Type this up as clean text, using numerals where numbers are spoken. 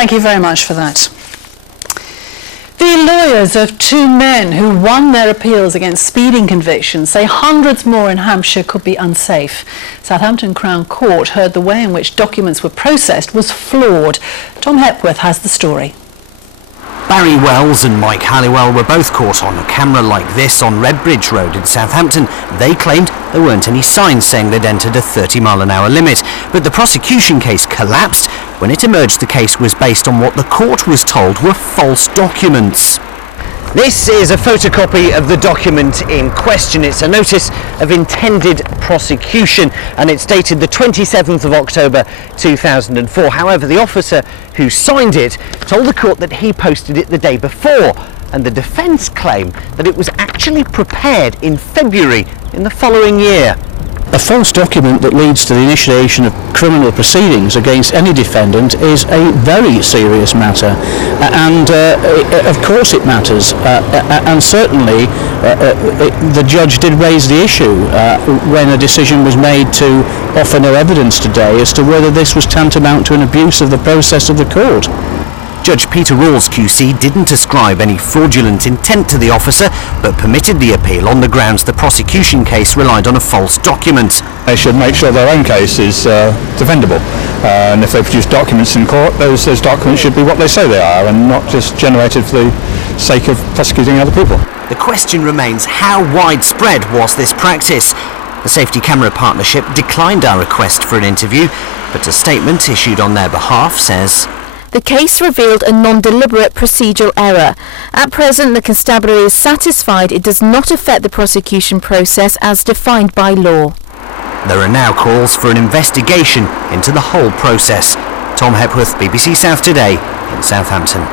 Thank you very much for that. The lawyers of two men who won their appeals against speeding convictions say hundreds more in Hampshire could be unsafe. Southampton Crown Court heard the way in which documents were processed was flawed. Tom Hepworth has the story. Barry Wells and Mike Halliwell were both caught on a camera like this on Redbridge Road in Southampton. They claimed there weren't any signs saying they'd entered a 30-mile-an-hour limit. But the prosecution case collapsed when it emerged the case was based on what the court was told were false documents. This is a photocopy of the document in question. It's a notice of intended prosecution and it's dated the 27th of October 2004. However, the officer who signed it told the court that he posted it the day before, and the defence claim that it was actually prepared in February in the following year. A false document that leads to the initiation of criminal proceedings against any defendant is a very serious matter, and of course it matters, and certainly the judge did raise the issue when a decision was made to offer no evidence today as to whether this was tantamount to an abuse of the process of the court. Judge Peter Rawls QC didn't ascribe any fraudulent intent to the officer, but permitted the appeal on the grounds the prosecution case relied on a false document. They should make sure their own case is defendable, and if they produce documents in court, those documents should be what they say they are and not just generated for the sake of prosecuting other people. The question remains, how widespread was this practice? The Safety Camera Partnership declined our request for an interview, but a statement issued on their behalf says, "The case revealed a non-deliberate procedural error. At present, the constabulary is satisfied it does not affect the prosecution process as defined by law." There are now calls for an investigation into the whole process. Tom Hepworth, BBC South Today in Southampton.